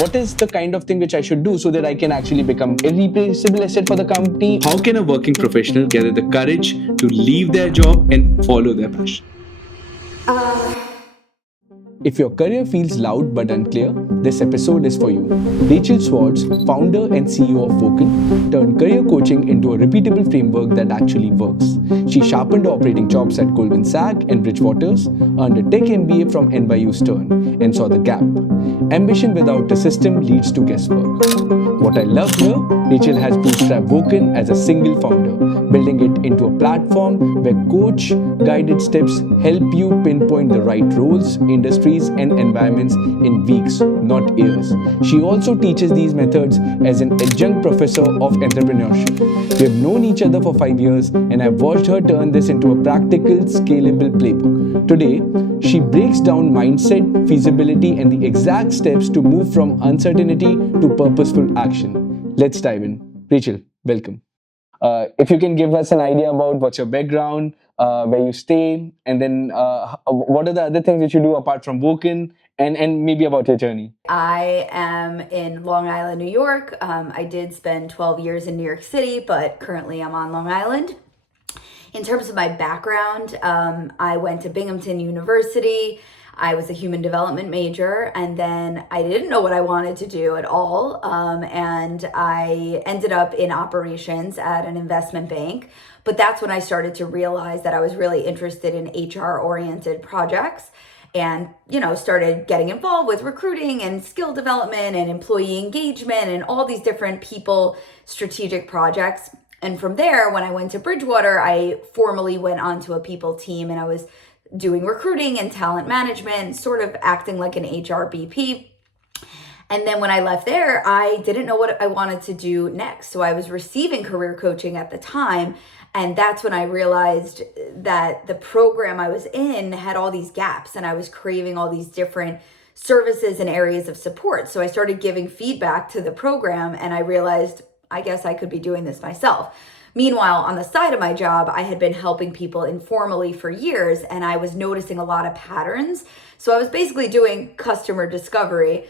what is the kind of thing which I should do so that I can actually become irreplaceable asset for the company? How can a working professional gather the courage to leave their job and follow their passion? If your career feels loud but unclear, this episode is for you. Rachel Swartz, founder and CEO of Woken, turned career coaching into a repeatable framework that actually works. She sharpened her operating chops at Goldman Sachs and Bridgewaters, earned a tech MBA from NYU Stern, and saw the gap. Ambition without a system leads to guesswork. What I love here, Rachel has bootstrapped Woken as a single founder, building it into a platform where coach-guided steps help you pinpoint the right roles, industries, and environments in weeks, not years. She also teaches these methods as an adjunct professor of entrepreneurship. We have known each other for 5 years, and I've watched her turn this into a practical, scalable playbook. Today, she breaks down mindset, feasibility, and the exact steps to move from uncertainty to purposeful action. Let's dive in. Rachel, welcome. If you can give us an idea about what's your background, where you stay, and then what are the other things that you do apart from Woken, and maybe about your journey. I am in Long Island, New York. I did spend 12 years in New York City, but currently I'm on Long Island. In terms of my background, I went to Binghamton University. I was a human development major, and then I didn't know what I wanted to do at all. And I ended up in operations at an investment bank. But that's when I started to realize that I was really interested in HR-oriented projects and, started getting involved with recruiting and skill development and employee engagement and all these different people strategic projects. And from there, when I went to Bridgewater, I formally went onto a people team, and I was doing recruiting and talent management, sort of acting like an HR BP. And then when I left there, I didn't know what I wanted to do next. So I was receiving career coaching at the time. And that's when I realized that the program I was in had all these gaps, and I was craving all these different services and areas of support. So I started giving feedback to the program, and I realized, I guess I could be doing this myself. Meanwhile, on the side of my job, I had been helping people informally for years, and I was noticing a lot of patterns. So I was basically doing customer discovery,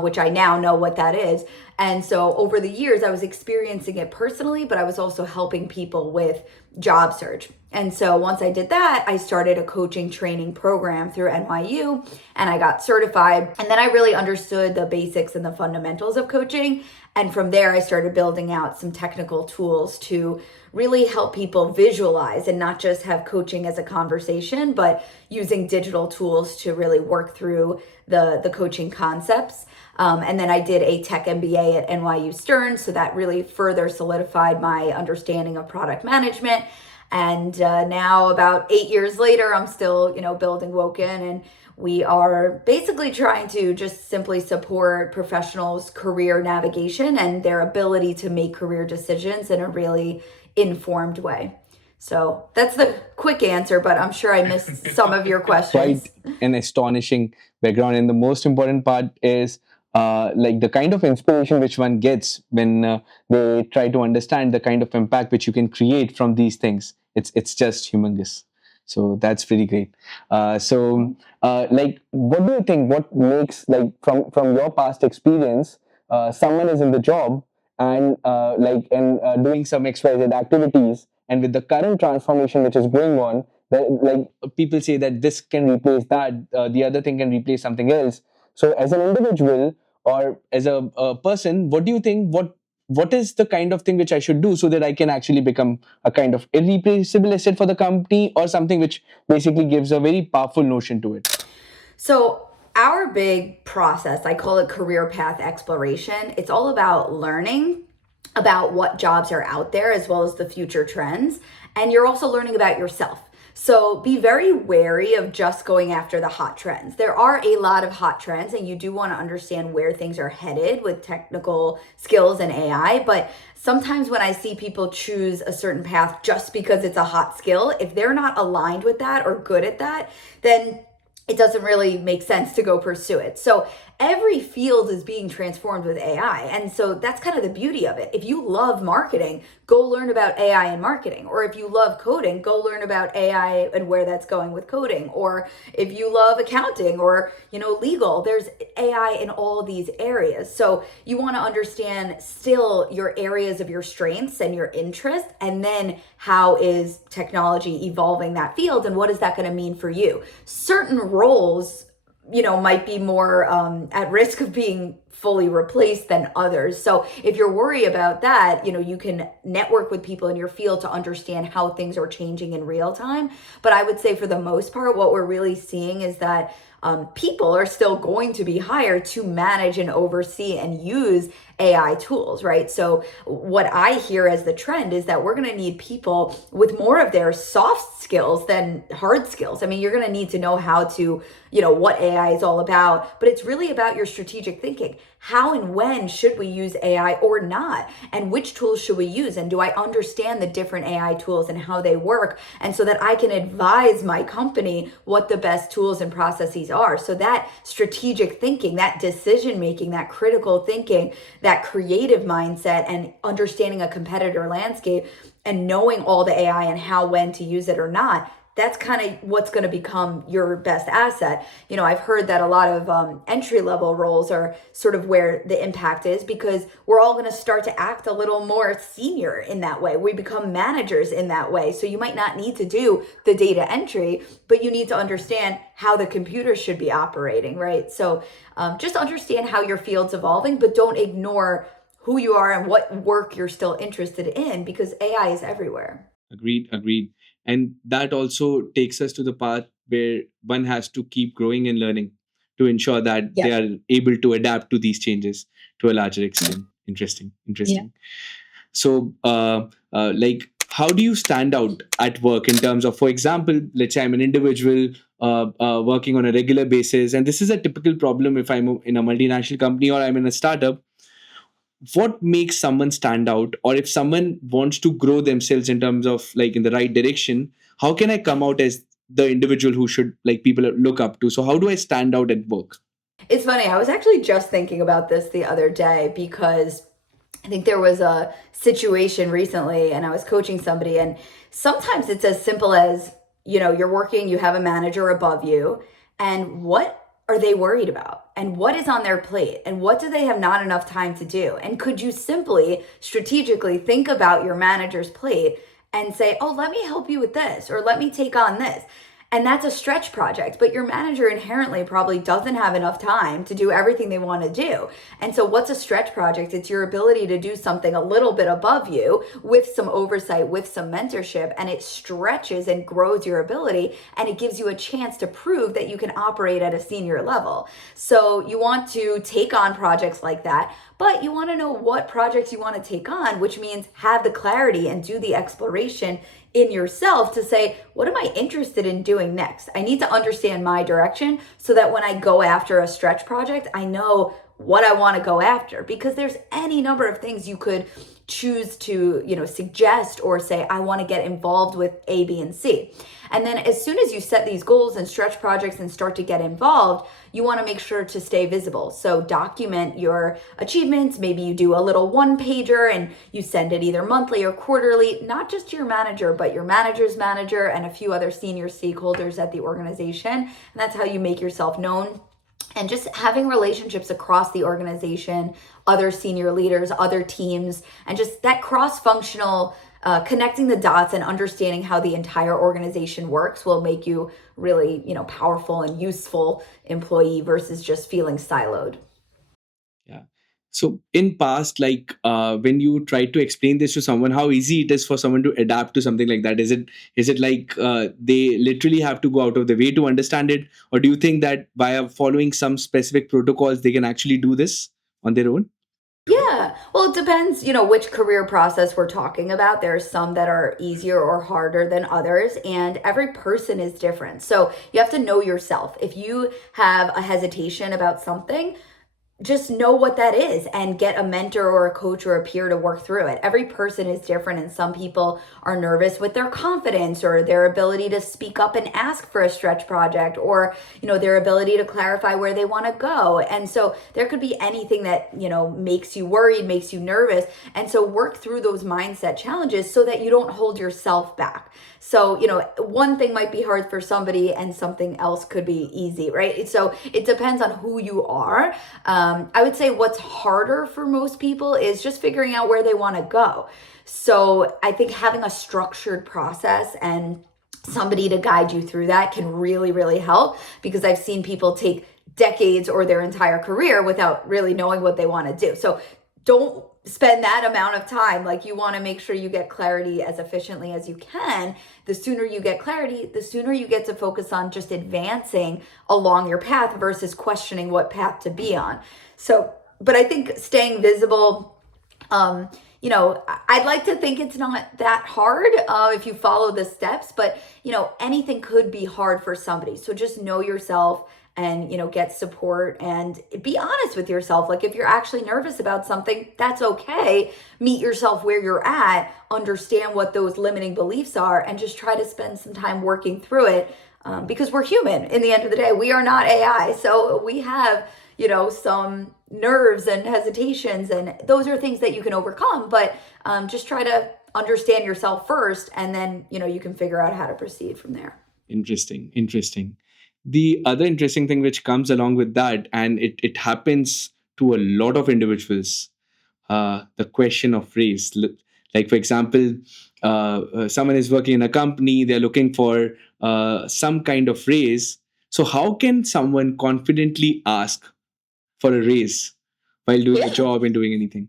which I now know what that is. And so over the years, I was experiencing it personally, but I was also helping people with job search. And so once I did that, I started a coaching training program through NYU, and I got certified. And then I really understood the basics and the fundamentals of coaching. And from there, I started building out some technical tools to really help people visualize and not just have coaching as a conversation, but using digital tools to really work through the coaching concepts. And then I did a tech MBA at NYU Stern, so that really further solidified my understanding of product management. And now about 8 years later, I'm still, building Woken, and we are basically trying to just simply support professionals' career navigation and their ability to make career decisions in a really informed way. So that's the quick answer, but I'm sure I missed some of your questions. Quite an astonishing background, and the most important part is like the kind of inspiration which one gets when they try to understand the kind of impact which you can create from these things. It's just humongous. So that's pretty great. Like, what do you think? What makes, like, from your past experience, someone is in the job and doing some XYZ activities, and with the current transformation which is going on, like people say that this can replace that, the other thing can replace something else. So as an individual or as a person, what do you think? What is the kind of thing which I should do so that I can actually become a kind of irreplaceable asset for the company, or something which basically gives a very powerful notion to it? So our big process, I call it career path exploration. It's all about learning about what jobs are out there as well as the future trends. And you're also learning about yourself. So be very wary of just going after the hot trends. There are a lot of hot trends, and you do want to understand where things are headed with technical skills and AI. But sometimes when I see people choose a certain path just because it's a hot skill, if they're not aligned with that or good at that, then it doesn't really make sense to go pursue it. So every field is being transformed with AI. And so that's kind of the beauty of it. If you love marketing, go learn about AI in marketing. Or if you love coding, go learn about AI and where that's going with coding. Or if you love accounting or, legal, there's AI in all these areas. So you want to understand still your areas of your strengths and your interest, and then how is technology evolving that field and what is that going to mean for you? Certain roles might be more at risk of being fully replaced than others. So if you're worried about that, you can network with people in your field to understand how things are changing in real time. But I would say for the most part, what we're really seeing is that people are still going to be hired to manage and oversee and use AI tools, right? So what I hear as the trend is that we're going to need people with more of their soft skills than hard skills. I mean, you're going to need to know how to, what AI is all about, but it's really about your strategic thinking. How and when should we use AI or not? And which tools should we use? And do I understand the different AI tools and how they work? And so that I can advise my company what the best tools and processes are. So that strategic thinking, that decision making, that critical thinking, that creative mindset, and understanding a competitor landscape and knowing all the AI and how, when to use it or not, that's kind of what's going to become your best asset. I've heard that a lot of entry level roles are sort of where the impact is, because we're all going to start to act a little more senior in that way. We become managers in that way. So you might not need to do the data entry, but you need to understand how the computer should be operating, right? So just understand how your field's evolving, but don't ignore who you are and what work you're still interested in, because AI is everywhere. Agreed. And that also takes us to the path where one has to keep growing and learning to ensure that they are able to adapt to these changes to a larger extent. Interesting. Yeah. So, how do you stand out at work in terms of, for example, let's say I'm an individual working on a regular basis, and this is a typical problem if I'm in a multinational company or I'm in a startup. What makes someone stand out, or if someone wants to grow themselves in terms of in the right direction, how can I come out as the individual who should people look up to? So how do I stand out at work? It's funny, I was actually just thinking about this the other day, because I think there was a situation recently and I was coaching somebody, and sometimes it's as simple as, you're working, you have a manager above you, and what are they worried about? And what is on their plate? And what do they have not enough time to do? And could you simply strategically think about your manager's plate and say, oh, let me help you with this, or let me take on this? And that's a stretch project, but your manager inherently probably doesn't have enough time to do everything they want to do. And so what's a stretch project? It's your ability to do something a little bit above you with some oversight, with some mentorship, and it stretches and grows your ability, and it gives you a chance to prove that you can operate at a senior level. So you want to take on projects like that, but you want to know what projects you want to take on, which means have the clarity and do the exploration in yourself to say, what am I interested in doing next? I need to understand my direction so that when I go after a stretch project, I know what I want to go after, because there's any number of things you could choose to, suggest or say, I want to get involved with A, B, and C. And then as soon as you set these goals and stretch projects and start to get involved, you want to make sure to stay visible. So document your achievements. Maybe you do a little one pager and you send it either monthly or quarterly, not just to your manager, but your manager's manager and a few other senior stakeholders at the organization. And that's how you make yourself known. And just having relationships across the organization, other senior leaders, other teams, and just that cross-functional connecting the dots and understanding how the entire organization works will make you really, powerful and useful employee versus just feeling siloed. Yeah. So in past, when you try to explain this to someone, how easy it is for someone to adapt to something like that? Is it like they literally have to go out of the way to understand it? Or do you think that by following some specific protocols, they can actually do this on their own? Yeah, well, it depends, which career process we're talking about. There are some that are easier or harder than others, and every person is different. So you have to know yourself. If you have a hesitation about something, just know what that is and get a mentor or a coach or a peer to work through it. Every person is different, and some people are nervous with their confidence or their ability to speak up and ask for a stretch project, or their ability to clarify where they want to go. And so there could be anything that makes you worried, makes you nervous. And so work through those mindset challenges so that you don't hold yourself back. So one thing might be hard for somebody and something else could be easy, right? So it depends on who you are. I would say what's harder for most people is just figuring out where they want to go. So I think having a structured process and somebody to guide you through that can really, really help, because I've seen people take decades or their entire career without really knowing what they want to do. So don't spend that amount of time. Like, you want to make sure you get clarity as efficiently as you can. The sooner you get clarity, the sooner you get to focus on just advancing along your path versus questioning what path to be on. So, but I think staying visible, I'd like to think it's not that hard if you follow the steps, but anything could be hard for somebody. So just know yourself and get support and be honest with yourself. Like, if you're actually nervous about something, that's okay. Meet yourself where you're at, understand what those limiting beliefs are, and just try to spend some time working through it, because we're human. In the end of the day, we are not AI, so we have some nerves and hesitations, and those are things that you can overcome. But just try to understand yourself first, and then you can figure out how to proceed from there. Interesting. The other interesting thing which comes along with that, and it happens to a lot of individuals, the question of race. Like, for example, someone is working in a company, they're looking for some kind of raise. So how can someone confidently ask for a raise while doing a job and doing anything?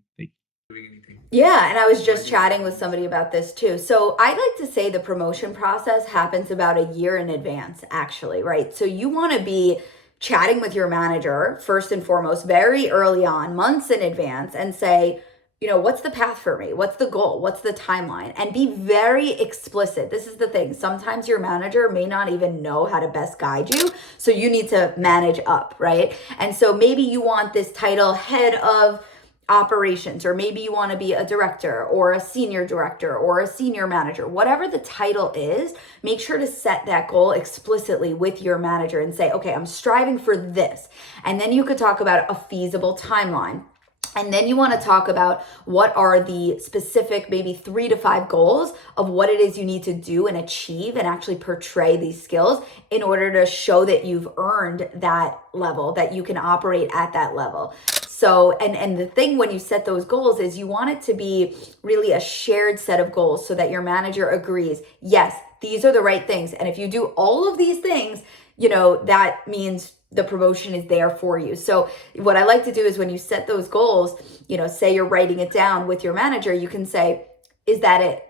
Yeah, and I was just chatting with somebody about this too. So I like to say the promotion process happens about a year in advance, actually, right? So you want to be chatting with your manager first and foremost, very early on, months in advance, and say, what's the path for me? What's the goal? What's the timeline? And be very explicit. This is the thing. Sometimes your manager may not even know how to best guide you. So you need to manage up, right? And so maybe you want this title, head of operations, or maybe you want to be a director or a senior director or a senior manager. Whatever the title is, make sure to set that goal explicitly with your manager and say, okay, I'm striving for this. And then you could talk about a feasible timeline. And then you want to talk about what are the specific, maybe 3 to 5 goals of what it is you need to do and achieve and actually portray these skills in order to show that you've earned that level, that you can operate at that level. So, and the thing when you set those goals is you want it to be really a shared set of goals so that your manager agrees, yes, these are the right things. And if you do all of these things, that means the promotion is there for you. So what I like to do is when you set those goals, say you're writing it down with your manager, you can say, is that it?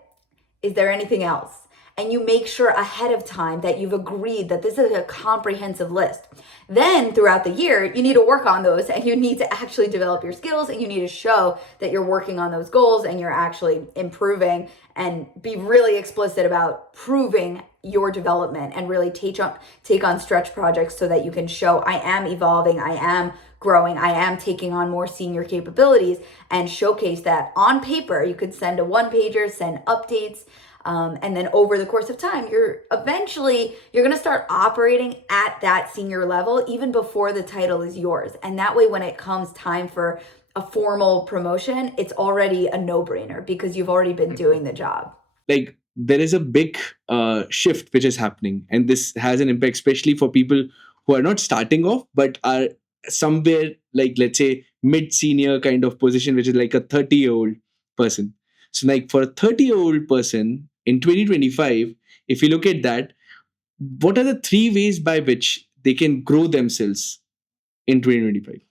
Is there anything else? And you make sure ahead of time that you've agreed that this is a comprehensive list. Then throughout the year, you need to work on those, and you need to actually develop your skills, and you need to show that you're working on those goals and you're actually improving, and be really explicit about proving your development and really take on stretch projects so that you can show, I am evolving, I am growing, I am taking on more senior capabilities, and showcase that on paper. You could send a one-pager, send updates, and then over the course of time, you're going to start operating at that senior level even before the title is yours. And that way, when it comes time for a formal promotion, it's already a no-brainer because you've already been doing the job. Like, there is a big shift which is happening, and this has an impact, especially for people who are not starting off but are somewhere, like, let's say, mid-senior kind of position, which is like a 30-year-old person. So, like, for a 30-year-old person in 2025, if you look at that, what are the 3 ways by which they can grow themselves in 2025?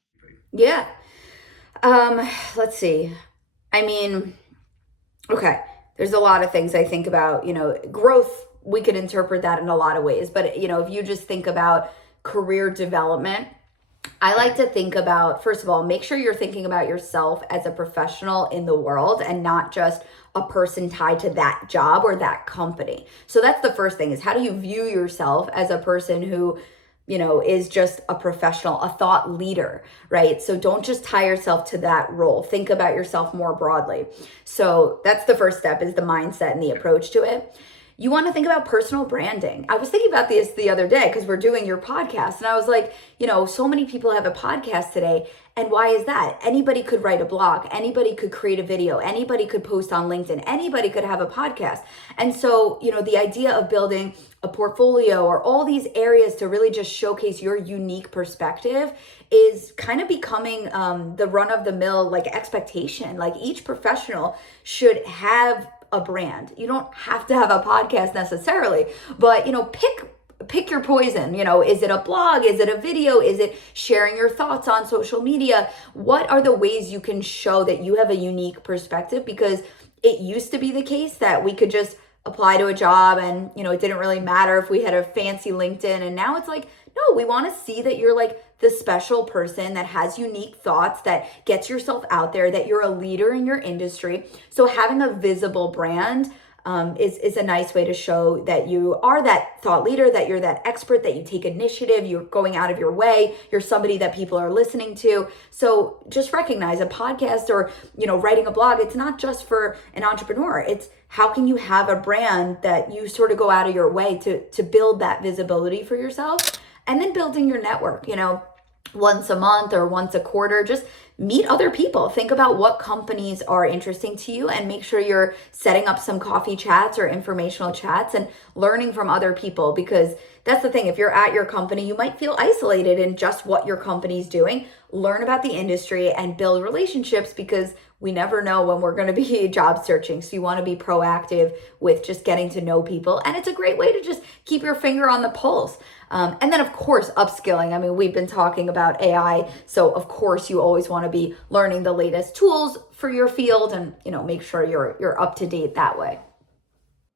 Yeah. Let's see. I mean, okay, there's a lot of things I think about, growth. We could interpret that in a lot of ways, but if you just think about career development, I like to think about, first of all, make sure you're thinking about yourself as a professional in the world and not just a person tied to that job or that company. So that's the first thing, is how do you view yourself as a person who is just a professional, a thought leader, right? So don't just tie yourself to that role. Think about yourself more broadly. So that's the first step, is the mindset and the approach to it. You want to think about personal branding. I was thinking about this the other day because we're doing your podcast, and I was like, so many people have a podcast today. And why is that? Anybody could write a blog, anybody could create a video, anybody could post on LinkedIn, anybody could have a podcast. And so, the idea of building a portfolio or all these areas to really just showcase your unique perspective is kind of becoming the run-of-the-mill expectation. Like, each professional should have a brand. You don't have to have a podcast necessarily, but pick your poison. Is it a blog? Is it a video? Is it sharing your thoughts on social media? What are the ways you can show that you have a unique perspective? Because it used to be the case that we could just apply to a job and it didn't really matter if we had a fancy LinkedIn. And now it's like, no, we want to see that you're the special person that has unique thoughts, that gets yourself out there, that you're a leader in your industry. So having a visible brand is a nice way to show that you are that thought leader, that you're that expert, that you take initiative, you're going out of your way, you're somebody that people are listening to. So just recognize a podcast or, writing a blog, it's not just for an entrepreneur. It's how can you have a brand that you sort of go out of your way to build that visibility for yourself? And then building your network, once a month or once a quarter, just meet other people. Think about what companies are interesting to you and make sure you're setting up some coffee chats or informational chats and learning from other people, because that's the thing. If you're at your company, you might feel isolated in just what your company's doing. Learn about the industry and build relationships, because we never know when we're going to be job searching. So you want to be proactive with just getting to know people. And it's a great way to just keep your finger on the pulse. And then, of course, upskilling. I mean, we've been talking about AI. So, of course, you always want to be learning the latest tools for your field and, make sure you're up to date that way.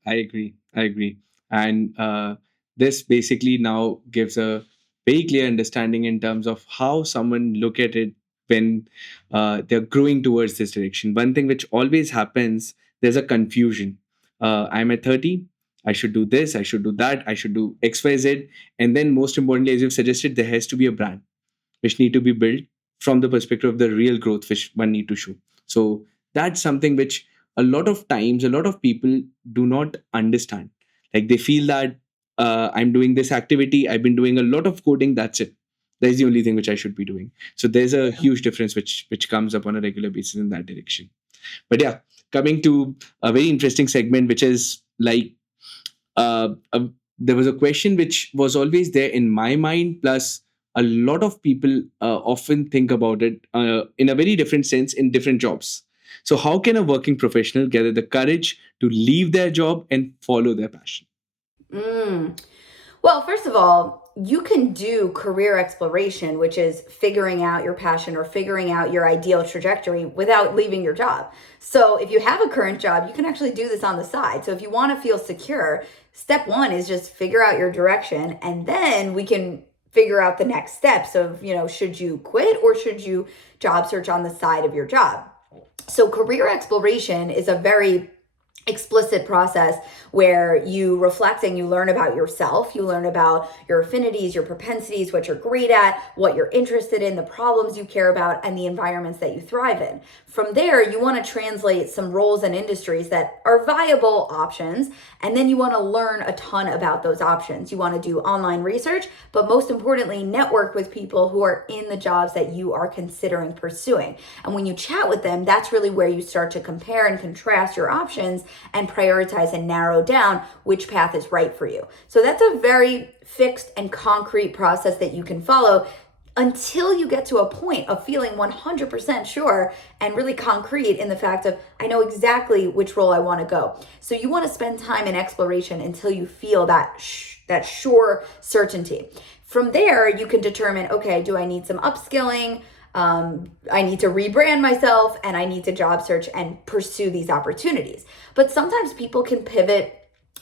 I agree. And this basically now gives a very clear understanding in terms of how someone look at it when they're growing towards this direction. One thing which always happens, there's a confusion. I'm at 30. I should do this. I should do that. I should do X, Y, Z. And then most importantly, as you've suggested, there has to be a brand which need to be built from the perspective of the real growth which one need to show. So that's something which a lot of times, a lot of people do not understand. Like, they feel that I'm doing this activity, I've been doing a lot of coding, that's it. That is the only thing which I should be doing. So there's a huge difference which comes up on a regular basis in that direction. But yeah, coming to a very interesting segment, which is there was a question which was always there in my mind, plus a lot of people often think about it in a very different sense in different jobs. So how can a working professional gather the courage to leave their job and follow their passion? Well, first of all, you can do career exploration, which is figuring out your passion or figuring out your ideal trajectory without leaving your job. So if you have a current job, you can actually do this on the side. So if you want to feel secure, step one is just figure out your direction, and then we can figure out the next steps of, should you quit or should you job search on the side of your job? So career exploration is a very explicit process where you reflect and you learn about yourself, you learn about your affinities, your propensities, what you're great at, what you're interested in, the problems you care about, and the environments that you thrive in. From there, you want to translate some roles and industries that are viable options, and then you want to learn a ton about those options. You want to do online research, but most importantly, network with people who are in the jobs that you are considering pursuing. And when you chat with them, that's really where you start to compare and contrast your options and prioritize and narrow down which path is right for you. So that's a very fixed and concrete process that you can follow until you get to a point of feeling 100% sure and really concrete in the fact of, I know exactly which role I want to go. So you want to spend time in exploration until you feel that sure certainty. From there, you can determine, okay, do I need some upskilling? I need to rebrand myself, and I need to job search and pursue these opportunities. But sometimes people can pivot,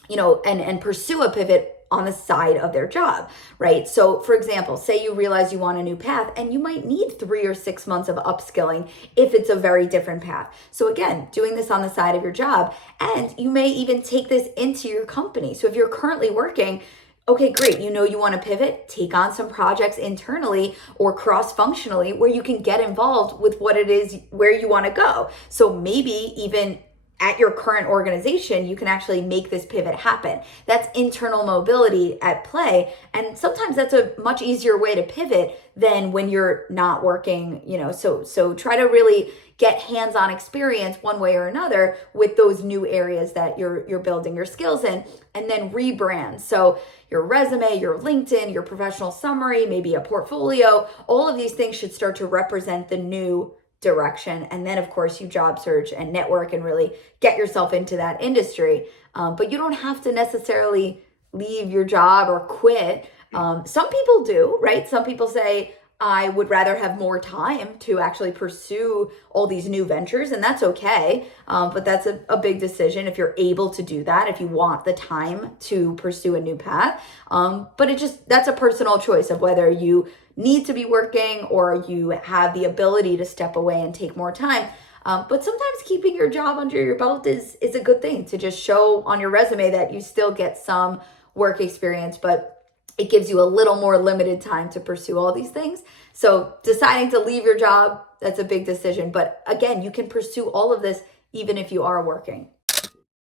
and pursue a pivot on the side of their job, right? So for example, say you realize you want a new path and you might need 3 or 6 months of upskilling if it's a very different path. So again, doing this on the side of your job, and you may even take this into your company. So if you're currently working, Okay, great. You know you want to pivot, take on some projects internally or cross functionally where you can get involved with what it is where you want to go. So maybe even at your current organization, you can actually make this pivot happen. That's internal mobility at play. And sometimes that's a much easier way to pivot than when you're not working, so try to really get hands-on experience one way or another with those new areas that you're building your skills in, and then rebrand. So your resume, your LinkedIn, your professional summary, maybe a portfolio, all of these things should start to represent the new direction. And then, of course, you job search and network and really get yourself into that industry. But you don't have to necessarily leave your job or quit. Some people do, right? Some people say, I would rather have more time to actually pursue all these new ventures, and that's okay. But that's a big decision if you're able to do that, if you want the time to pursue a new path. But that's a personal choice of whether you need to be working or you have the ability to step away and take more time. But sometimes keeping your job under your belt is a good thing to just show on your resume that you still get some work experience, but it gives you a little more limited time to pursue all these things. So deciding to leave your job, that's a big decision. But again, you can pursue all of this even if you are working.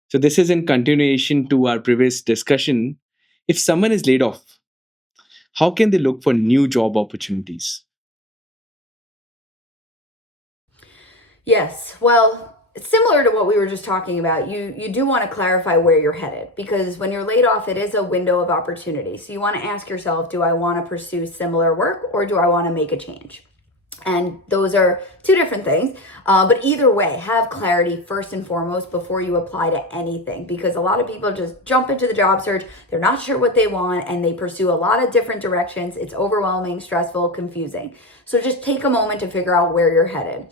So, this is in continuation to our previous discussion. If someone is laid off, how can they look for new job opportunities? Yes. Well, similar to what we were just talking about, you do want to clarify where you're headed, because when you're laid off, it is a window of opportunity. So you want to ask yourself, do I want to pursue similar work or do I want to make a change? And those are two different things. But either way, have clarity first and foremost before you apply to anything, because a lot of people just jump into the job search. They're not sure what they want and they pursue a lot of different directions. It's overwhelming, stressful, confusing. So just take a moment to figure out where you're headed.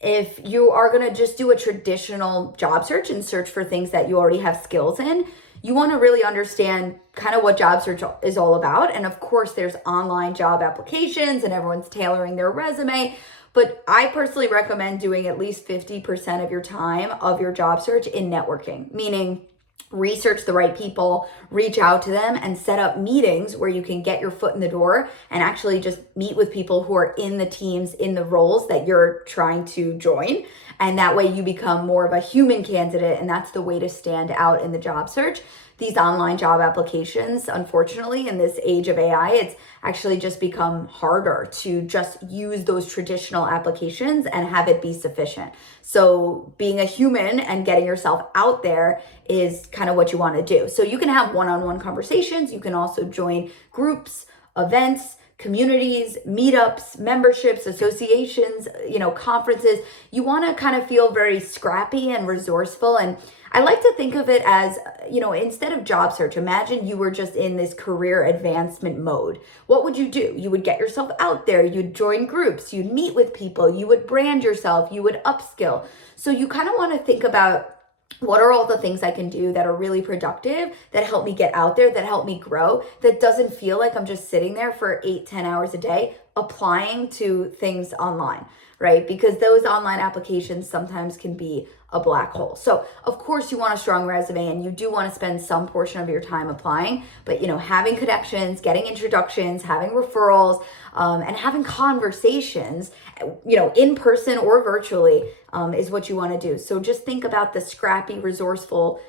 If you are going to just do a traditional job search and search for things that you already have skills in, you want to really understand kind of what job search is all about. And of course, there's online job applications and everyone's tailoring their resume. But I personally recommend doing at least 50% of your time of your job search in networking, meaning research the right people, reach out to them, and set up meetings where you can get your foot in the door and actually just meet with people who are in the teams, in the roles that you're trying to join. And that way you become more of a human candidate, and that's the way to stand out in the job search. These online job applications, unfortunately, in this age of AI, it's actually just become harder to just use those traditional applications and have it be sufficient. So being a human and getting yourself out there is kind of what you want to do. So you can have one-on-one conversations. You can also join groups, events, communities, meetups, memberships, associations, conferences. You want to kind of feel very scrappy and resourceful. And I like to think of it as, instead of job search, imagine you were just in this career advancement mode. What would you do? You would get yourself out there, you'd join groups, you'd meet with people, you would brand yourself, you would upskill. So you kind of want to think about, what are all the things I can do that are really productive, that help me get out there, that help me grow, that doesn't feel like I'm just sitting there for 8-10 hours a day applying to things online, right? Because those online applications sometimes can be a black hole. So of course you want a strong resume and you do want to spend some portion of your time applying, but having connections, getting introductions, having referrals, and having conversations, in person or virtually, is what you want to do. So just think about the scrappy, resourceful,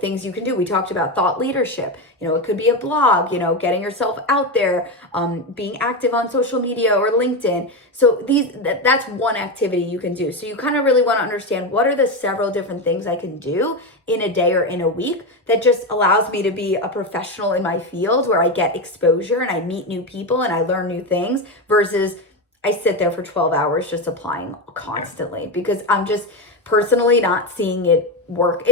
things you can do. We talked about thought leadership. It could be a blog, getting yourself out there, being active on social media or LinkedIn. So that's one activity you can do. So you kind of really want to understand, what are the several different things I can do in a day or in a week that just allows me to be a professional in my field, where I get exposure and I meet new people and I learn new things, versus I sit there for 12 hours just applying constantly, because I'm just personally not seeing it work.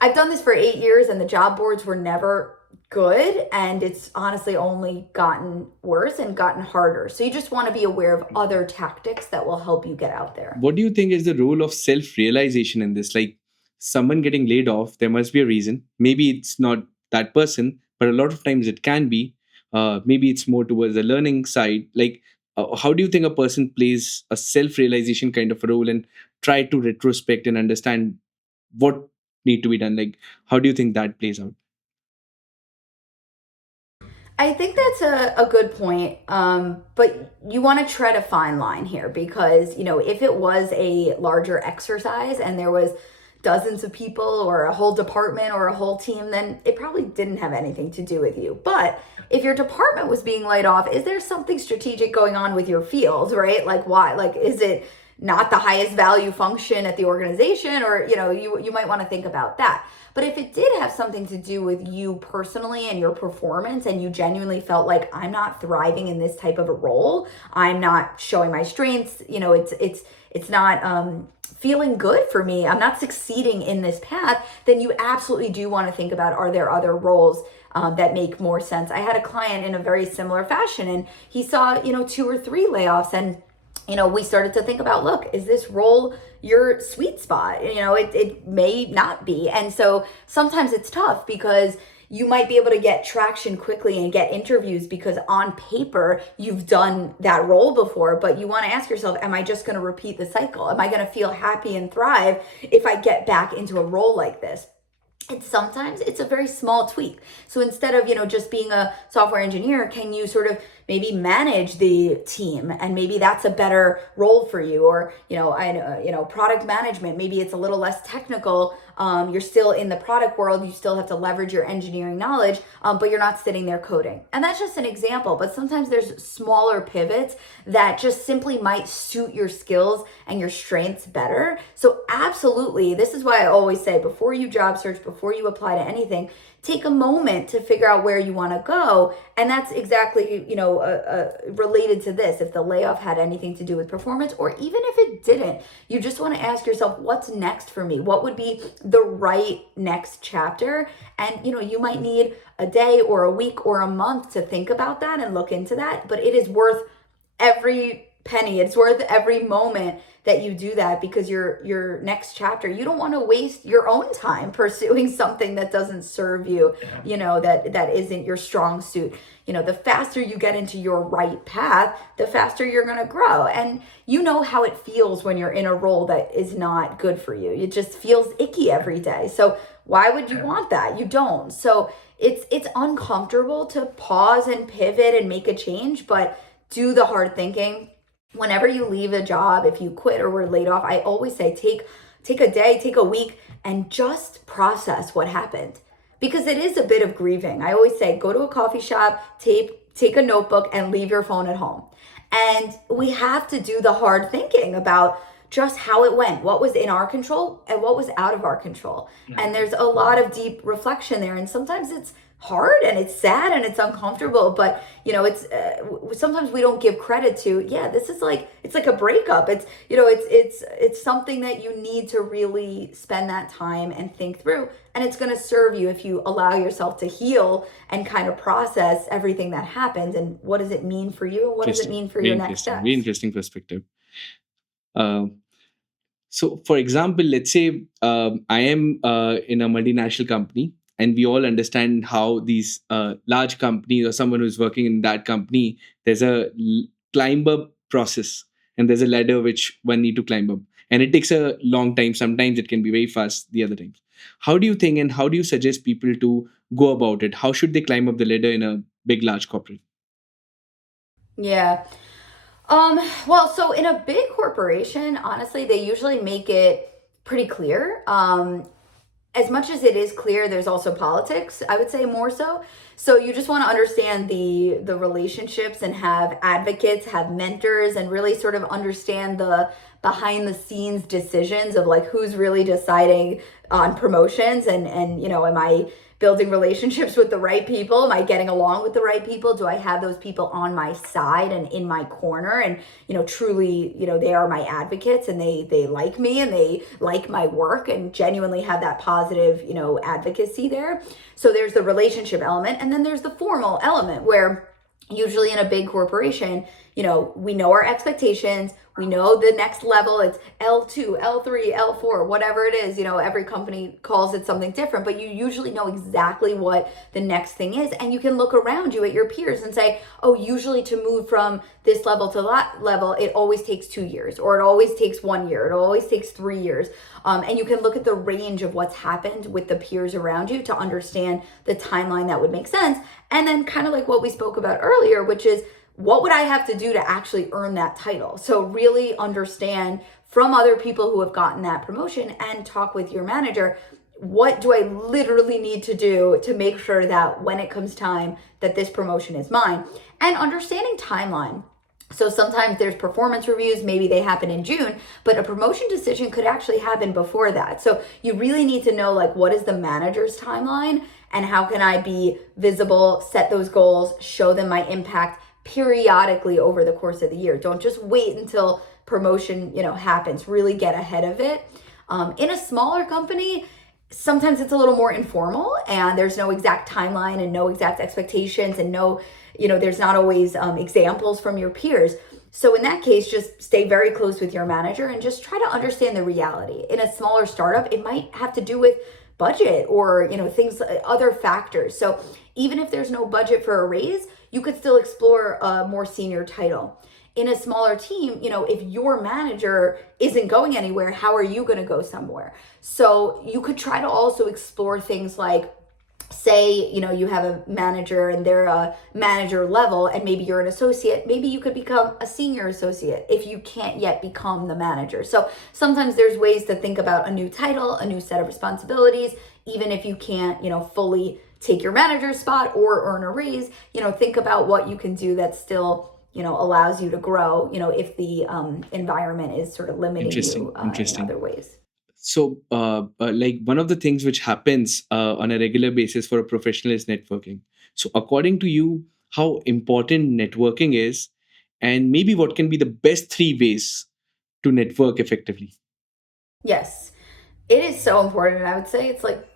I've done this for 8 years and the job boards were never good, and it's honestly only gotten worse and gotten harder. So you just want to be aware of other tactics that will help you get out there. What do you think is the role of self realization in this? Like, someone getting laid off, there must be a reason. Maybe it's not that person, but a lot of times it can be. Maybe it's more towards the learning side. Like, how do you think a person plays a self realization kind of a role and try to retrospect and understand what need to be done? Like, how do you think that plays out? I think that's a good point. But you want to tread a fine line here because, if it was a larger exercise and there was dozens of people or a whole department or a whole team, then it probably didn't have anything to do with you. But if your department was being laid off, is there something strategic going on with your field, right? Like why? Like, is it not the highest value function at the organization? Or, you might want to think about that. But if it did have something to do with you personally and your performance, and you genuinely felt like, I'm not thriving in this type of a role, I'm not showing my strengths, it's not feeling good for me, I'm not succeeding in this path, then you absolutely do want to think about, are there other roles that make more sense? I had a client in a very similar fashion, and he saw, 2 or 3 layoffs, and we started to think about, look, is this role your sweet spot? It may not be. And so sometimes it's tough because you might be able to get traction quickly and get interviews because on paper you've done that role before, but you want to ask yourself, am I just going to repeat the cycle? Am I going to feel happy and thrive if I get back into a role like this? And sometimes it's a very small tweak. So instead of, just being a software engineer, can you sort of maybe manage the team, and maybe that's a better role for you? Or, product management, maybe it's a little less technical. You're still in the product world. You still have to leverage your engineering knowledge, but you're not sitting there coding. And that's just an example, but sometimes there's smaller pivots that just simply might suit your skills and your strengths better. So absolutely, this is why I always say, before you job search, before you apply to anything, take a moment to figure out where you want to go. And that's exactly, related to this. If the layoff had anything to do with performance, or even if it didn't, you just want to ask yourself, what's next for me? What would be the right next chapter? And, you might need a day or a week or a month to think about that and look into that, but it is worth every penny. It's worth every moment that you do that, because your next chapter, you don't want to waste your own time pursuing something that doesn't serve you, that isn't your strong suit. The faster you get into your right path, the faster you're going to grow. And you know how it feels when you're in a role that is not good for you. It just feels icky every day. So why would you want that? You don't. So it's uncomfortable to pause and pivot and make a change, but do the hard thinking. Whenever you leave a job, if you quit or were laid off, I always say, take a day, take a week, and just process what happened. Because it is a bit of grieving. I always say, go to a coffee shop, take a notebook, and leave your phone at home. And we have to do the hard thinking about just how it went, what was in our control and what was out of our control. And there's a lot of deep reflection there. And sometimes it's hard and it's sad and it's uncomfortable, but it's sometimes we don't give credit to, this is it's like a breakup. It's it's something that you need to really spend that time and think through, and it's going to serve you if you allow yourself to heal and kind of process everything that happened, and what does it mean for you, and what does it mean for your next steps. Very interesting perspective. So for example, let's say I am in a multinational company, and we all understand how these large companies, or someone who's working in that company, there's a climb up process, and there's a ladder which one need to climb up. And it takes a long time. Sometimes it can be very fast, the other times. How do you think, and how do you suggest people to go about it? How should they climb up the ladder in a big, large corporate? Yeah. Well, so in a big corporation, honestly, they usually make it pretty clear. As much as it is clear, there's also politics, I would say, more so. So you just want to understand the relationships and have advocates, have mentors, and really sort of understand the behind the scenes decisions of who's really deciding on promotions, and am I building relationships with the right people? Am I getting along with the right people? Do I have those people on my side and in my corner? And, truly, they are my advocates, and they like me, and they like my work, and genuinely have that positive, advocacy there. So there's the relationship element. And then there's the formal element, where usually in a big corporation, we know our expectations. We know the next level, it's L2, L3, L4, whatever it is. Every company calls it something different, but you usually know exactly what the next thing is. And you can look around you at your peers and say, oh, usually to move from this level to that level, it always takes 2 years, or it always takes 1 year, it always takes 3 years. And you can look at the range of what's happened with the peers around you to understand the timeline that would make sense. And then kind of like what we spoke about earlier, which is, what would I have to do to actually earn that title? So really understand from other people who have gotten that promotion and talk with your manager, what do I literally need to do to make sure that when it comes time that this promotion is mine? And understanding timeline. So sometimes there's performance reviews, maybe they happen in June, but a promotion decision could actually happen before that. So you really need to know, like, what is the manager's timeline and how can I be visible, set those goals, show them my impact periodically over the course of the year. Don't just wait until promotion, happens. Really get ahead of it. In a smaller company, sometimes it's a little more informal and there's no exact timeline and no exact expectations and there's not always examples from your peers. So in that case, just stay very close with your manager and just try to understand the reality. In a smaller startup, it might have to do with budget or, things, other factors. So even if there's no budget for a raise, you could still explore a more senior title. In a smaller team, if your manager isn't going anywhere, how are you going to go somewhere? So you could try to also explore things like, say, you have a manager and they're a manager level and maybe you're an associate, maybe you could become a senior associate if you can't yet become the manager. So sometimes there's ways to think about a new title, a new set of responsibilities, even if you can't, fully take your manager's spot or earn a raise, think about what you can do that still, allows you to grow, if the environment is sort of limiting you in other ways. So, like one of the things which happens on a regular basis for a professional is networking. So, according to you, how important networking is, and maybe what can be the best 3 ways to network effectively? Yes, it is so important. I would say it's like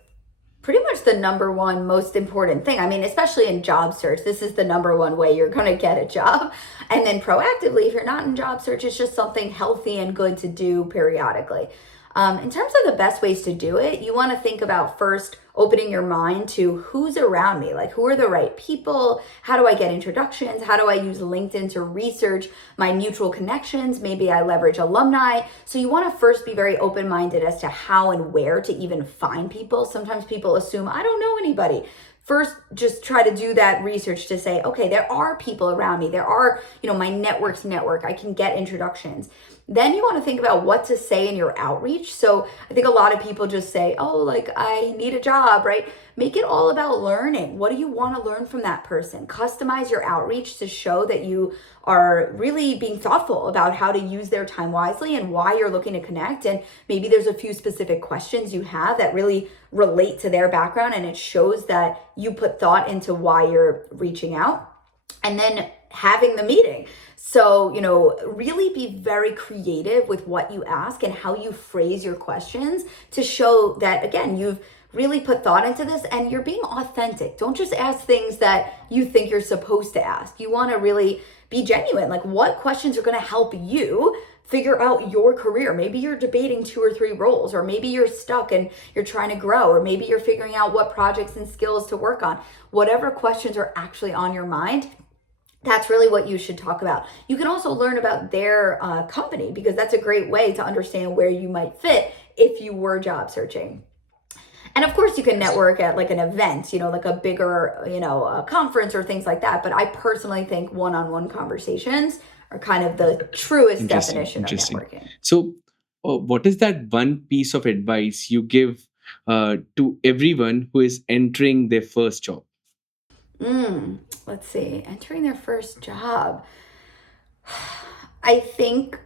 pretty much the number one most important thing. I mean, especially in job search, this is the number one way you're going to get a job. And then proactively, if you're not in job search, it's just something healthy and good to do periodically. In terms of the best ways to do it, you want to think about first opening your mind to who's around me, like who are the right people, how do I get introductions, how do I use LinkedIn to research my mutual connections, maybe I leverage alumni. So you want to first be very open-minded as to how and where to even find people. Sometimes people assume, I don't know anybody. First, just try to do that research to say, okay, there are people around me. There are, my network, I can get introductions. Then you want to think about what to say in your outreach. So I think a lot of people just say, oh, like I need a job, right? Make it all about learning. What do you want to learn from that person? Customize your outreach to show that you are really being thoughtful about how to use their time wisely and why you're looking to connect. And maybe there's a few specific questions you have that really relate to their background, and it shows that you put thought into why you're reaching out. And then having the meeting. So, really be very creative with what you ask and how you phrase your questions to show that, again, you've really put thought into this and you're being authentic. Don't just ask things that you think you're supposed to ask. You want to really be genuine. Like, what questions are going to help you figure out your career? Maybe you're debating 2 or 3 roles, or maybe you're stuck and you're trying to grow, or maybe you're figuring out what projects and skills to work on. Whatever questions are actually on your mind, that's really what you should talk about. You can also learn about their company, because that's a great way to understand where you might fit if you were job searching. And of course, you can network at like an event, like a bigger, a conference or things like that. But I personally think one-on-one conversations are kind of the truest definition of networking. So, what is that one piece of advice you give to everyone who is entering their first job? Let's see, entering their first job. I think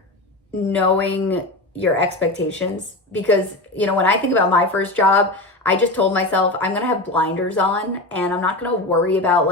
knowing your expectations, because, when I think about my first job, I just told myself I'm going to have blinders on and I'm not going to worry about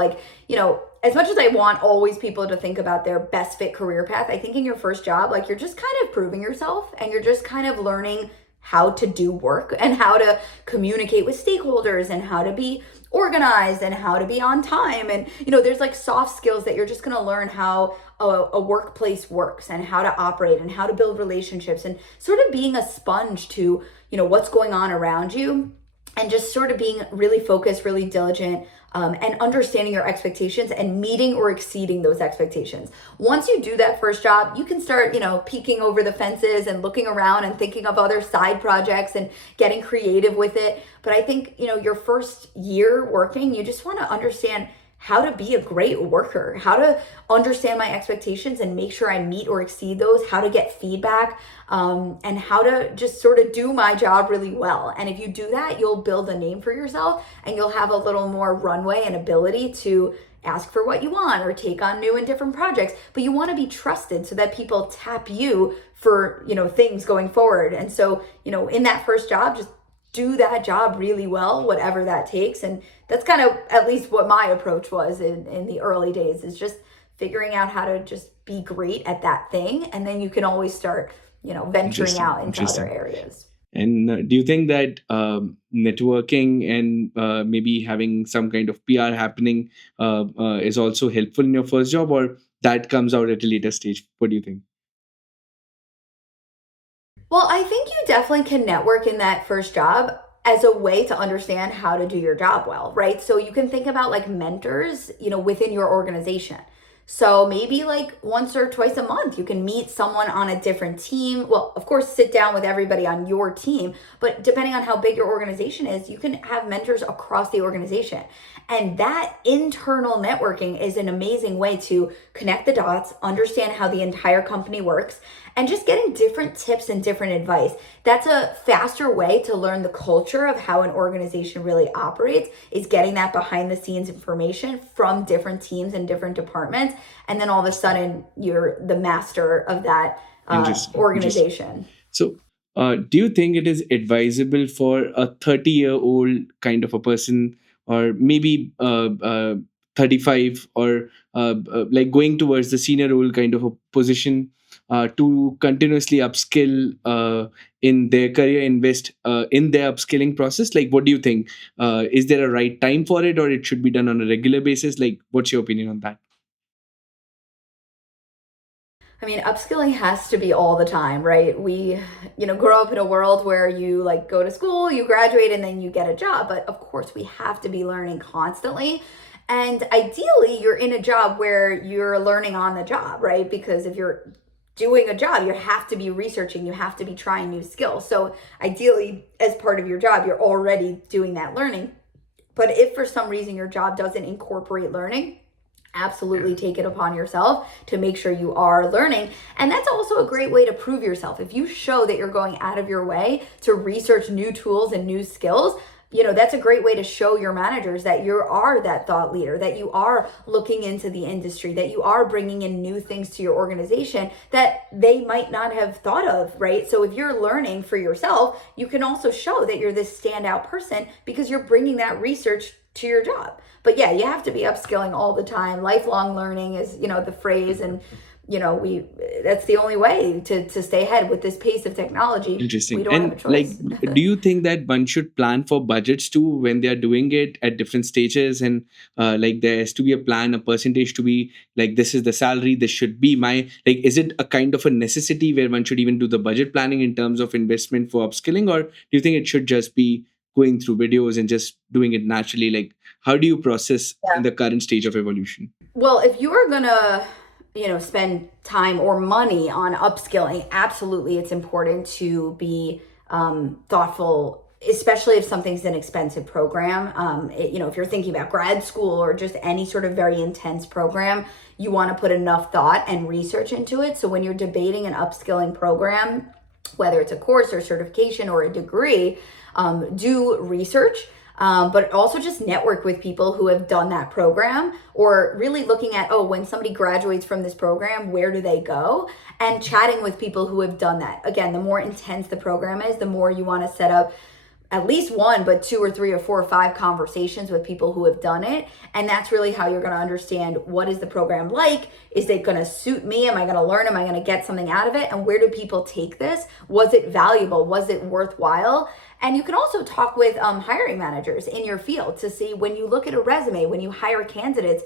as much as I want always people to think about their best fit career path, I think in your first job, you're just kind of proving yourself and you're just kind of learning how to do work and how to communicate with stakeholders and how to be organized and how to be on time. And, there's like soft skills that you're just going to learn how a workplace works and how to operate and how to build relationships and sort of being a sponge to, what's going on around you, and just sort of being really focused, really diligent, and understanding your expectations and meeting or exceeding those expectations. Once you do that first job, you can start, peeking over the fences and looking around and thinking of other side projects and getting creative with it. But I think, your first year working, you just want to understand how to be a great worker, how to understand my expectations and make sure I meet or exceed those, how to get feedback, and how to just sort of do my job really well. And if you do that, you'll build a name for yourself and you'll have a little more runway and ability to ask for what you want or take on new and different projects. But you want to be trusted so that people tap you for, things going forward. And so, in that first job, just do that job really well, whatever that takes. And that's kind of at least what my approach was in the early days, is just figuring out how to just be great at that thing. And then you can always start, venturing out into other areas. And do you think that networking and maybe having some kind of PR happening is also helpful in your first job, or that comes out at a later stage? What do you think? Well, I think you definitely can network in that first job as a way to understand how to do your job well, right? So you can think about like mentors, within your organization. So maybe like once or twice a month, you can meet someone on a different team. Well, of course, sit down with everybody on your team, but depending on how big your organization is, you can have mentors across the organization. And that internal networking is an amazing way to connect the dots, understand how the entire company works, and just getting different tips and different advice. That's a faster way to learn the culture of how an organization really operates, is getting that behind the scenes information from different teams and different departments. And then all of a sudden you're the master of that organization. So do you think it is advisable for a 30-year-old kind of a person, or maybe 35, or like going towards the senior role kind of a position, to continuously upskill in their career, invest in their upskilling process? Like, what do you think? Is there a right time for it, or it should be done on a regular basis? Like, what's your opinion on that? I mean, upskilling has to be all the time, right? We, grow up in a world where you like go to school, you graduate, and then you get a job. But of course, we have to be learning constantly. And ideally, you're in a job where you're learning on the job, right? Because if you're doing a job, you have to be researching, you have to be trying new skills. So ideally, as part of your job, you're already doing that learning. But if for some reason your job doesn't incorporate learning, absolutely take it upon yourself to make sure you are learning. And that's also a great way to prove yourself. If you show that you're going out of your way to research new tools and new skills, that's a great way to show your managers that you are that thought leader, that you are looking into the industry, that you are bringing in new things to your organization that they might not have thought of, right? So if you're learning for yourself, you can also show that you're this standout person because you're bringing that research to your job. But yeah, you have to be upskilling all the time. Lifelong learning is, the phrase, and that's the only way to stay ahead with this pace of technology. Interesting. We don't have a choice. Like, do you think that one should plan for budgets too when they are doing it at different stages? And like, there has to be a plan, a percentage to be like, this is the salary, this should be my, like, is it a kind of a necessity where one should even do the budget planning in terms of investment for upskilling? Or do you think it should just be going through videos and just doing it naturally? Like, how do you process in the current stage of evolution? Well, if you are going to spend time or money on upskilling, absolutely, it's important to be thoughtful, especially if something's an expensive program. If you're thinking about grad school or just any sort of very intense program, you want to put enough thought and research into it. So when you're debating an upskilling program, whether it's a course or certification or a degree, do research. But also just network with people who have done that program, or really looking at, when somebody graduates from this program, where do they go? And chatting with people who have done that. Again, the more intense the program is, the more you want to set up at least one, but two or three or four or five conversations with people who have done it. And that's really how you're going to understand, what is the program like? Is it going to suit me? Am I going to learn? Am I going to get something out of it? And where do people take this? Was it valuable? Was it worthwhile? And you can also talk with hiring managers in your field to see, when you look at a resume, when you hire candidates,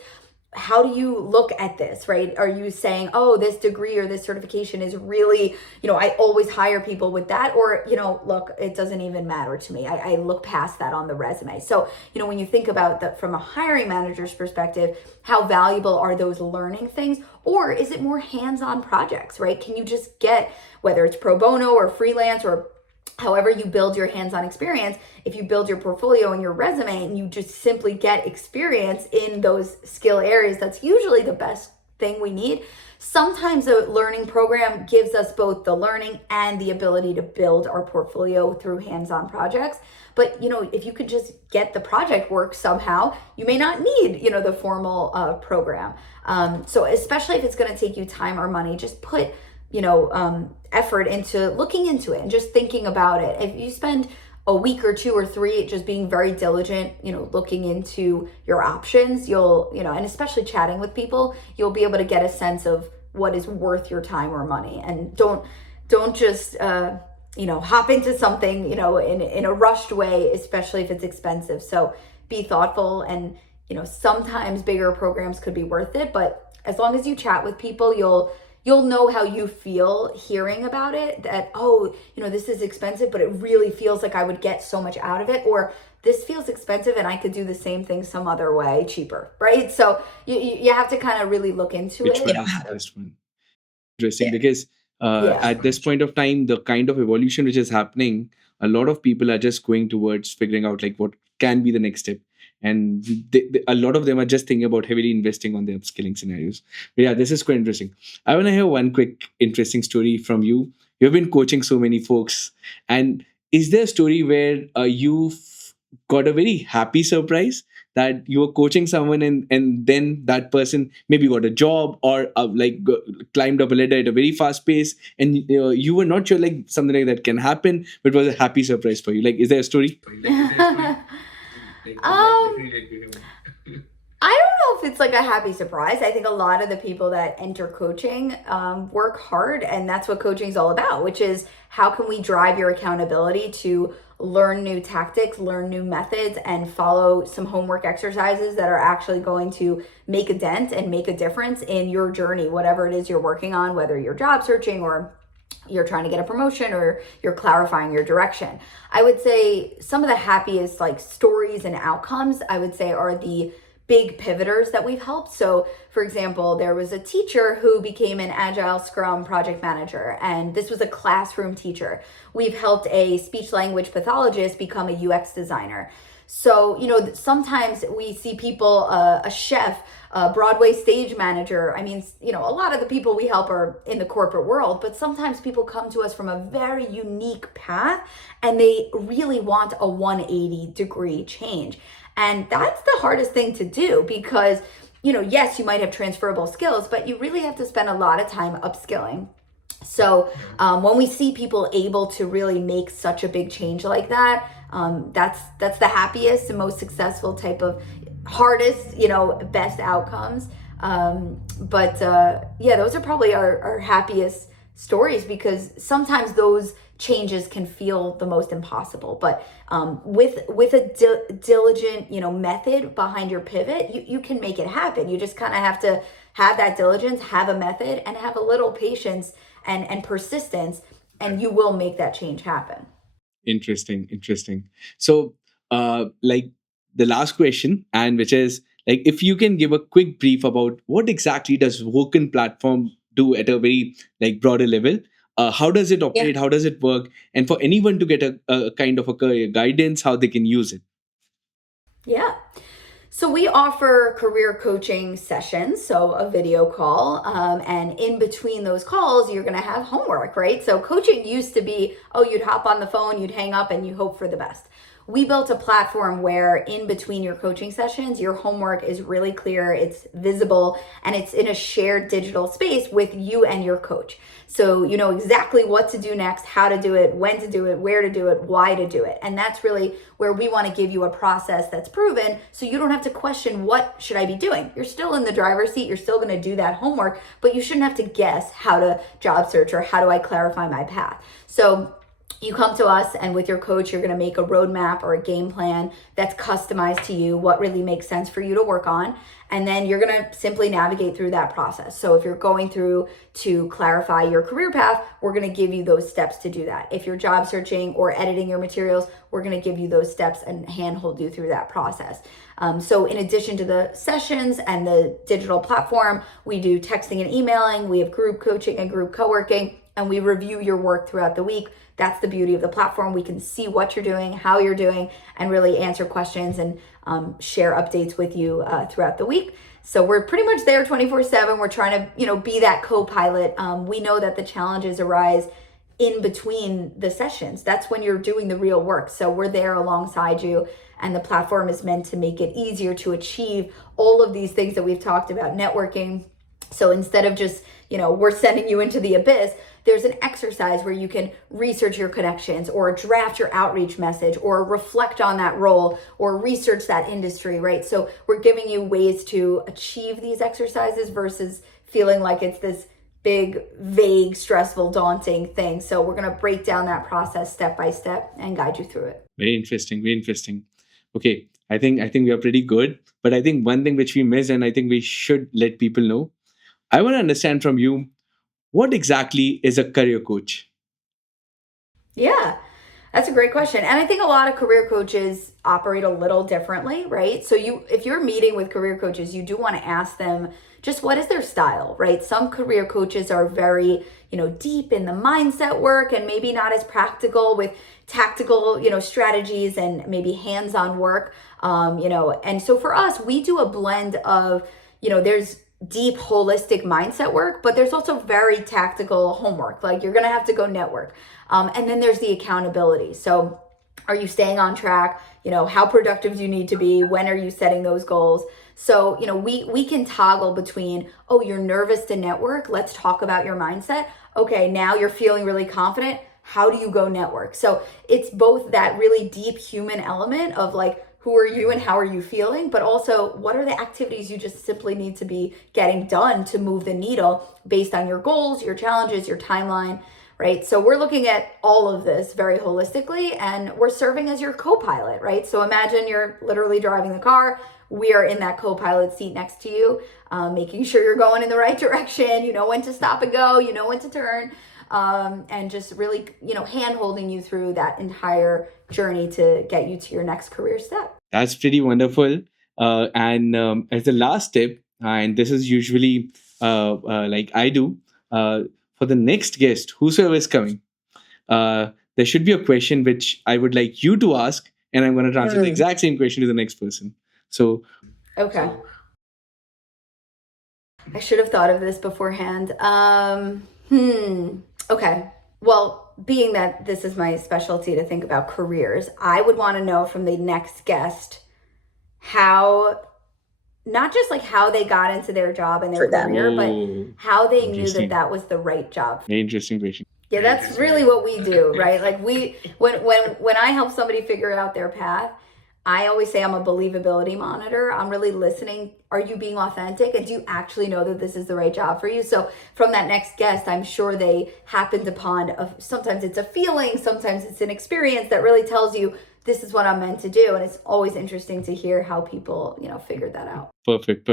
how do you look at this, right? Are you saying, oh, this degree or this certification is really, I always hire people with that? Or, look, it doesn't even matter to me. I look past that on the resume. So, when you think about that from a hiring manager's perspective, how valuable are those learning things? Or is it more hands-on projects, right? Can you just get, whether it's pro bono or freelance or however you build your hands-on experience, if you build your portfolio and your resume and you just simply get experience in those skill areas, that's usually the best thing we need. Sometimes a learning program gives us both the learning and the ability to build our portfolio through hands-on projects. But, if you could just get the project work somehow, you may not need, the formal program. So especially if it's going to take you time or money, just put effort into looking into it and just thinking about it. If you spend a week or two or three just being very diligent, looking into your options, you'll, and especially chatting with people, you'll be able to get a sense of what is worth your time or money. And don't just, hop into something, in a rushed way, especially if it's expensive. So be thoughtful, and, sometimes bigger programs could be worth it, but as long as you chat with people, you'll know how you feel hearing about it, that, oh, this is expensive, but it really feels like I would get so much out of it. Or this feels expensive and I could do the same thing some other way cheaper, right? So you have to kind of really look into Which it. one is the best one? Interesting, because Yeah. at this point of time, the kind of evolution which is happening, a lot of people are just going towards figuring out like what can be the next step. And a lot of them are just thinking about heavily investing on the upskilling scenarios. But yeah, this is quite interesting. I want to hear one quick interesting story from you. You've been coaching so many folks. And is there a story where you've got a very happy surprise that you were coaching someone, and then that person maybe got a job or climbed up a ladder at a very fast pace, and you were not sure like something like that can happen, but it was a happy surprise for you? Like, is there a story? I don't know if it's like a happy surprise. I think a lot of the people that enter coaching work hard, and that's what coaching is all about, which is how can we drive your accountability to learn new tactics, learn new methods, and follow some homework exercises that are actually going to make a dent and make a difference in your journey, whatever it is you're working on, whether you're job searching or you're trying to get a promotion or you're clarifying your direction. I would say some of the happiest stories and outcomes, I would say, are the big pivoters that we've helped. So for example, there was a teacher who became an agile scrum project manager, and this was a classroom teacher. We've helped a speech language pathologist become a UX designer. So, sometimes we see people, a chef, a Broadway stage manager. I mean, a lot of the people we help are in the corporate world, but sometimes people come to us from a very unique path and they really want a 180-degree change. And that's the hardest thing to do because, yes, you might have transferable skills, but you really have to spend a lot of time upskilling. So when we see people able to really make such a big change like that, that's the happiest and most successful type of hardest, best outcomes. But those are probably our happiest stories, because sometimes those changes can feel the most impossible. But with a diligent, method behind your pivot, you can make it happen. You just kind of have to have that diligence, have a method, and have a little patience and persistence, and you will make that change happen. Interesting. So, the last question, and which is if you can give a quick brief about what exactly does Woken platform do at a very broader level. How does it operate? How does it work? And for anyone to get a kind of a career guidance, how they can use it. Yeah. So we offer career coaching sessions, so a video call, and in between those calls, you're going to have homework, right? So coaching used to be, you'd hop on the phone, you'd hang up, and you hope for the best. we built a platform where in between your coaching sessions, your homework is really clear, it's visible, and it's in a shared digital space with you and your coach. So you know exactly what to do next, how to do it, when to do it, where to do it, why to do it. And that's really where we want to give you a process that's proven, so you don't have to question, what should I be doing? You're still in the driver's seat, you're still going to do that homework, but you shouldn't have to guess how to job search or how do I clarify my path. So you come to us, and with your coach, you're going to make a roadmap or a game plan that's customized to you, what really makes sense for you to work on. And then you're going to simply navigate through that process. So if you're going through to clarify your career path, we're going to give you those steps to do that. If you're job searching or editing your materials, we're going to give you those steps and handhold you through that process. So in addition to the sessions and the digital platform, we do texting and emailing, we have group coaching and group co-working, and we review your work throughout the week. That's the beauty of the platform. We can see what you're doing, how you're doing, and really answer questions and share updates with you throughout the week. So we're pretty much there 24/7. We're trying to, be that co-pilot. We know that the challenges arise in between the sessions. That's when you're doing the real work. So we're there alongside you, and the platform is meant to make it easier to achieve all of these things that we've talked about, networking. So instead of just, we're sending you into the abyss, there's an exercise where you can research your connections or draft your outreach message or reflect on that role or research that industry, right? So we're giving you ways to achieve these exercises versus feeling like it's this big, vague, stressful, daunting thing. So we're going to break down that process step by step and guide you through it. Very interesting. Very interesting. Okay. I think we are pretty good. But I think one thing which we missed, and I think we should let people know, I want to understand from you, what exactly is a career coach? Yeah, that's a great question. And I think a lot of career coaches operate a little differently, right? So if you're meeting with career coaches, you do want to ask them just what is their style, right? Some career coaches are very, deep in the mindset work and maybe not as practical with tactical, strategies and maybe hands-on work. And so for us, we do a blend of, there's deep holistic mindset work, but there's also very tactical homework. Like you're going to have to go network. And then there's the accountability. So are you staying on track? How productive do you need to be? When are you setting those goals? So, we can toggle between, oh, you're nervous to network. Let's talk about your mindset. Okay, now you're feeling really confident. How do you go network? So it's both that really deep human element of like, who are you and how are you feeling? But also, what are the activities you just simply need to be getting done to move the needle based on your goals, your challenges, your timeline, right? So we're looking at all of this very holistically, and we're serving as your co-pilot, right? So imagine you're literally driving the car. We are in that co-pilot seat next to you, making sure you're going in the right direction. You know when to stop and go, you know when to turn. And just really, hand-holding you through that entire journey to get you to your next career step. That's pretty wonderful. And as the last tip, and this is usually like I do, for the next guest, whosoever is coming, there should be a question which I would like you to ask, and I'm going to transfer the exact same question to the next person. So, okay. I should have thought of this beforehand. Okay. Well, being that this is my specialty to think about careers, I would want to know from the next guest not just like how they got into their job and their career, but how they knew that was the right job. Very interesting question. Yeah, that's really what we do, right? Like when I help somebody figure out their path, I always say I'm a believability monitor. I'm really listening. Are you being authentic? And do you actually know that this is the right job for you? So from that next guest, I'm sure they happened upon, sometimes it's a feeling, sometimes it's an experience that really tells you this is what I'm meant to do. And it's always interesting to hear how people, figured that out. Perfect.